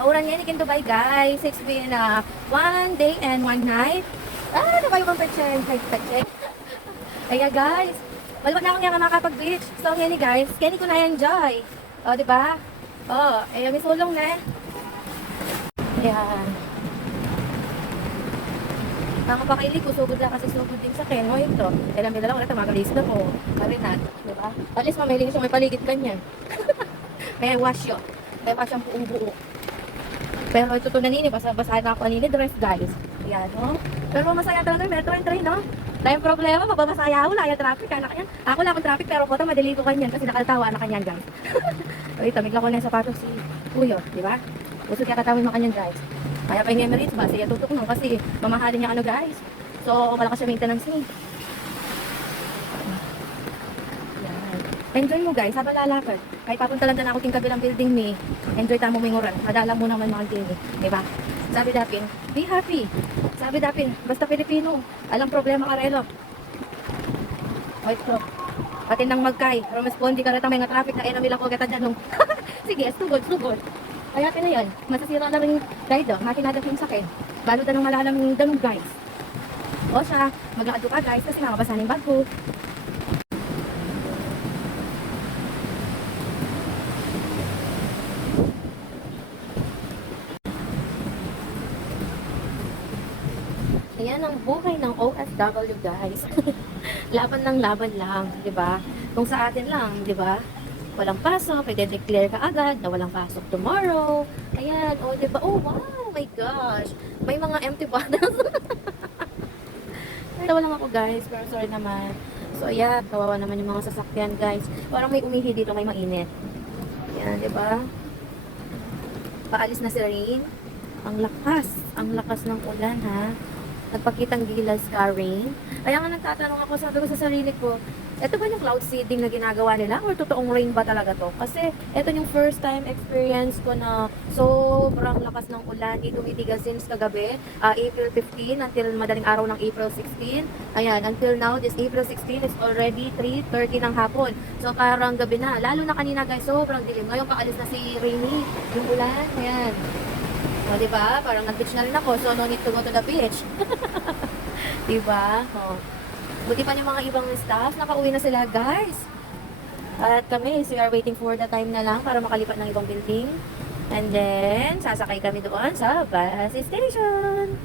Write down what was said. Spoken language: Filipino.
Mauran yan in Dubai, guys. It's been 1 day and 1 night. Dubai 1%. Kaya guys, malawag na akong nga makakapag-beach. So, yan guys. Kaya ko na-enjoy. O, diba? O, may sulong na. Ayan. Nakapakaili ko, sugod lang kasi sugod din sa Ken. O, ito. Alam nila lang, ulit magalis na mo. Marinat. Diba? At least mamili siya may paligid kanyan. May wash yun. May wash ang buong buo. Pero ito to nanini, basa-basa na ako nanini dress guys. Ayan, no? Pero masaya talaga, metro and train, no? Tayong problema, mababasaya ako, laya traffic, anak yan. Ako lang ang traffic, pero po madali ko kanyan kasi nakaltawa anak kanyan, guys. Wait, tamig lang ko na yung sapatos si Kuyo, di ba? Gusto kaya katawin mo kanyan, guys. Kaya pa yung Emirates ba, siya tutok nung kasi mamahalin niya ano, guys. So, malakas siya maintenance niya. Enjoy mo guys, habang lalakad. Kahit papunta lang na ako ting kabilang building ni, enjoy tamo mo yung oras. Madala mo naman mga TV, diba? Sabi dapin, be happy. Sabi dapin, basta Pilipino. Alang problema karelo. Wait ko. Pati nang magkay, respondi ka rin mga traffic na enamila ko agad dyan nung. Sige, sugod. Kaya na yan, masasira na rin guide, makinadap yung sakin. Balo na nung malalang danong guys. O siya, mag-aado ka guys kasi makabasa ng bag ko. Ayan ang buhay ng OFW guys. Laban lang, di ba? Kung sa atin lang, di ba? Walang pasok, pwede declare ka agad na walang pasok tomorrow. Ayan, di ba? Oh, wow, my gosh. May mga empty bottles. Tawa lang ako guys, pero sorry naman. So ayan, kawawa naman yung mga sasakyan guys. Parang may umihi dito, may mainit. Ayan, di ba? Paalis na si Rain. Ang lakas ng ulan ha. Nagpakitang gilas ka, Rain. Kaya nga nagtatanong ako, sabi ko sa sarili ko, eto ba yung cloud seeding na ginagawa nila? Or totoong rain ba talaga to? Kasi eto yung first time experience ko na sobrang lakas ng ulan. Di tumitigas since kagabi, April 15 until madaling araw ng April 16. Ayan, until now, this April 16 is already 3:30 ng hapon. So parang gabi na. Lalo na kanina guys, sobrang dilim. Ngayon paalis na si Rainy, yung ulan. Ayan. O, diba? Parang nag-beach na rin ako, so no need to go to the beach. Diba? O. Buti pa yung mga ibang staff, nakauwi na sila, guys. At kami, we are waiting for the time na lang para makalipat ng ibang building. And then, sasakay kami doon sa bus station.